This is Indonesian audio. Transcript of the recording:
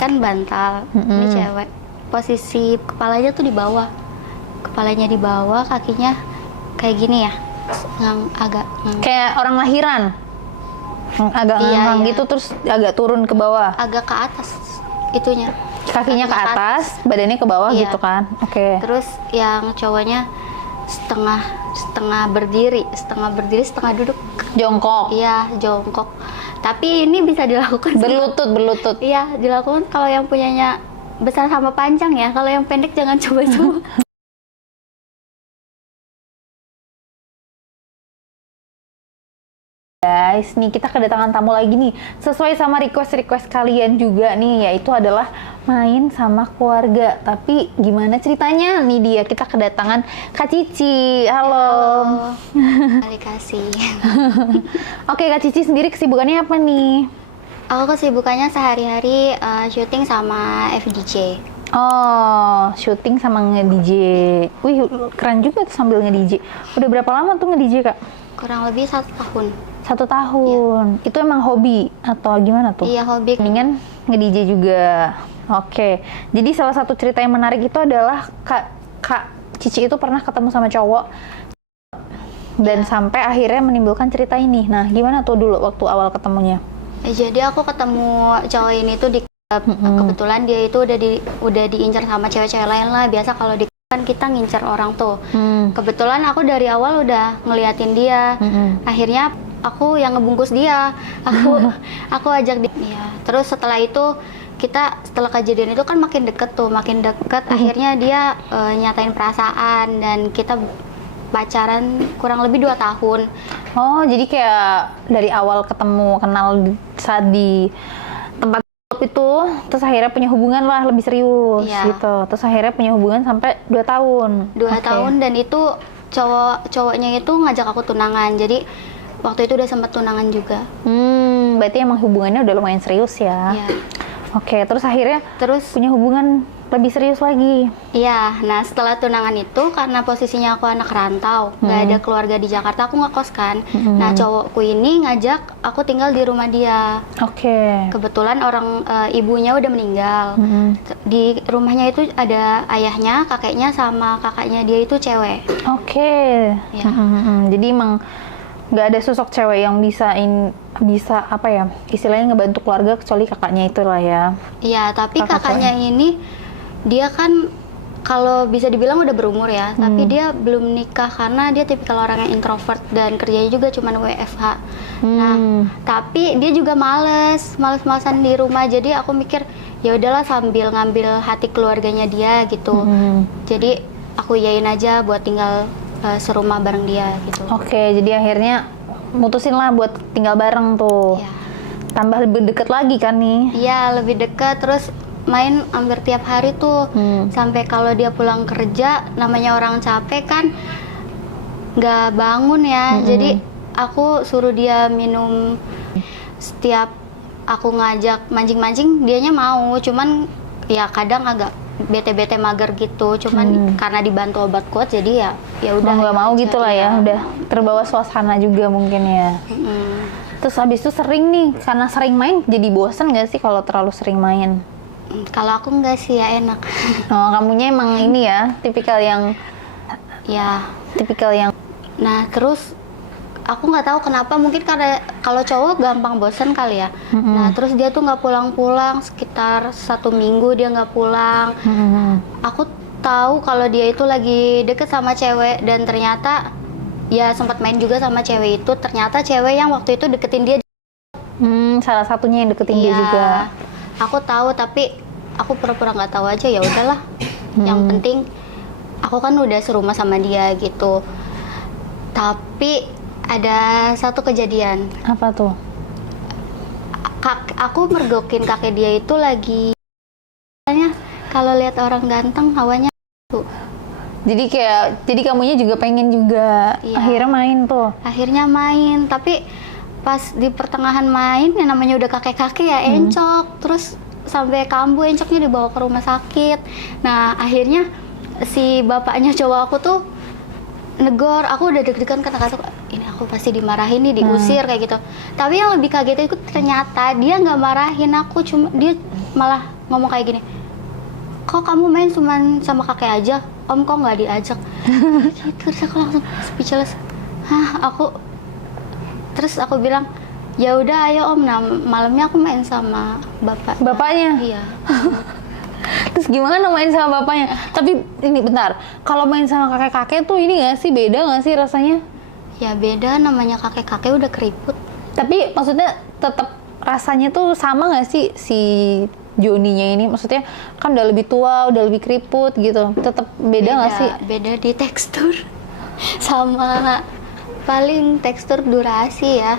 kan bantal. Ini cewek. Posisi kepalanya tuh di bawah. Kepalanya di bawah, kakinya kayak gini ya. Agak kayak orang lahiran. Agak ngangkang gitu terus agak turun ke bawah. agak ke atas itunya. Kakinya ke atas, badannya ke bawah Iya. gitu kan. Oke. Terus yang cowoknya setengah berdiri, setengah duduk. Jongkok. Iya, jongkok. Tapi ini bisa dilakukan Berlutut. Iya, dilakukan kalau yang punyanya besar sama panjang ya. Kalau yang pendek jangan coba-coba. Guys, nih kita kedatangan tamu lagi nih. Sesuai sama request kalian juga nih, yaitu adalah main sama keluarga. Tapi gimana ceritanya? Nih dia, kita kedatangan Kak Cici. Halo. Kali kasih. Oke, Kak Cici sendiri kesibukannya apa nih? Aku kesibukannya sehari-hari syuting sama FDJ. Oh, syuting sama nge-DJ. Wih, keren juga tuh sambil nge-DJ. Udah berapa lama tuh nge-DJ, Kak? Kurang lebih 1 tahun. 1 tahun. Itu emang hobi atau gimana tuh? Iya, hobi. Mendingan nge-DJ juga. Oke. Jadi salah satu cerita yang menarik itu adalah Kak Cici itu pernah ketemu sama cowok dan sampai akhirnya menimbulkan cerita ini. Nah, gimana tuh dulu waktu awal ketemunya? Jadi aku ketemu cowok ini tuh di kebetulan dia itu udah diincar sama cewek-cewek lain lah. Biasa kalau di kan kita ngincar orang tuh. Kebetulan aku dari awal udah ngeliatin dia. Akhirnya aku yang ngebungkus dia. Aku ajak dia. Ya. Terus setelah itu setelah kejadian itu kan makin deket. Akhirnya dia nyatain perasaan dan kita pacaran kurang lebih 2 tahun. Oh, jadi kayak dari awal ketemu, kenal saat di tempat itu, terus akhirnya punya hubungan lah lebih serius gitu. Terus akhirnya punya hubungan sampai 2 tahun. 2 tahun dan itu cowoknya itu ngajak aku tunangan. Jadi waktu itu udah sempat tunangan juga. Berarti emang hubungannya udah lumayan serius ya. Iya. Oke, terus akhirnya punya hubungan lebih serius lagi. Iya, nah setelah tunangan itu karena posisinya aku anak rantau, nggak ada keluarga di Jakarta, aku ngekos kan. Nah cowokku ini ngajak aku tinggal di rumah dia. Oke. Kebetulan ibunya udah meninggal. Di rumahnya itu ada ayahnya, kakeknya sama kakaknya dia itu cewek. Oke. Ya. Jadi emang nggak ada sosok cewek yang bisa apa ya, istilahnya ngebantu keluarga kecuali kakaknya itulah ya. Iya, tapi kakaknya ini dia kan kalau bisa dibilang udah berumur ya, tapi dia belum nikah karena dia tipikal orang yang introvert dan kerjanya juga cuma WFH. Nah, tapi dia juga males-malesan di rumah. Jadi aku mikir ya udahlah sambil ngambil hati keluarganya dia gitu. Jadi aku iyain aja buat tinggal serumah bareng dia gitu. Oke, jadi akhirnya mutusin lah buat tinggal bareng tuh. Ya. Tambah lebih deket lagi kan nih? Iya, lebih deket, terus main hampir tiap hari tuh. Sampai kalau dia pulang kerja, namanya orang capek kan nggak bangun ya. Jadi aku suruh dia minum. Setiap aku ngajak mancing-mancing, dianya mau. Cuman ya kadang agak bete-bete mager gitu, cuman karena dibantu obat kuat jadi ya udah nggak mau gitu lah ya, udah terbawa suasana juga mungkin ya. Terus habis itu sering nih, karena sering main jadi bosen nggak sih kalau terlalu sering main? Kalau aku nggak sih, ya enak. Oh, kamunya emang ini ya, tipikal yang nah terus aku nggak tahu kenapa, mungkin karena kalau cowok gampang bosen kali ya. Nah terus dia tuh nggak pulang-pulang sekitar 1 minggu, dia nggak pulang. Aku tahu kalau dia itu lagi deket sama cewek dan ternyata ya sempat main juga sama cewek itu. Ternyata cewek yang waktu itu deketin dia. Salah satunya yang deketin dia juga. Aku tahu tapi aku pura-pura nggak tahu aja, ya udahlah. Yang penting aku kan udah serumah sama dia gitu. Tapi ada satu kejadian. Apa tuh? Aku mergokin kakek dia itu lagi. Kalau lihat orang ganteng hawanya tuh. Jadi kamunya juga pengen juga. Iya. Akhirnya main, tapi pas di pertengahan main yang namanya udah kakek-kakek ya encok, terus sampai kambuh, encoknya dibawa ke rumah sakit. Nah akhirnya si bapaknya cowok aku tuh negor, aku udah deg-degan karena kata ini aku pasti dimarahin nih, diusir kayak gitu. Tapi yang lebih kaget itu ternyata dia nggak marahin aku, cuma dia malah ngomong kayak gini, kok kamu main cuman sama kakek aja, om kok nggak diajak? Gitu, terus aku langsung speechless. Terus aku bilang, ya udah ayo om, nah malamnya aku main sama bapaknya. Iya. Terus gimana main sama bapaknya? Tapi ini bentar, kalau main sama kakek-kakek tuh ini nggak sih, beda nggak sih rasanya? Ya beda, namanya kakek-kakek udah keriput. Tapi maksudnya tetap rasanya tuh sama nggak sih si Joninya ini? Maksudnya kan udah lebih tua, udah lebih keriput gitu. Tetap beda nggak sih? Beda di tekstur sama paling tekstur durasi ya.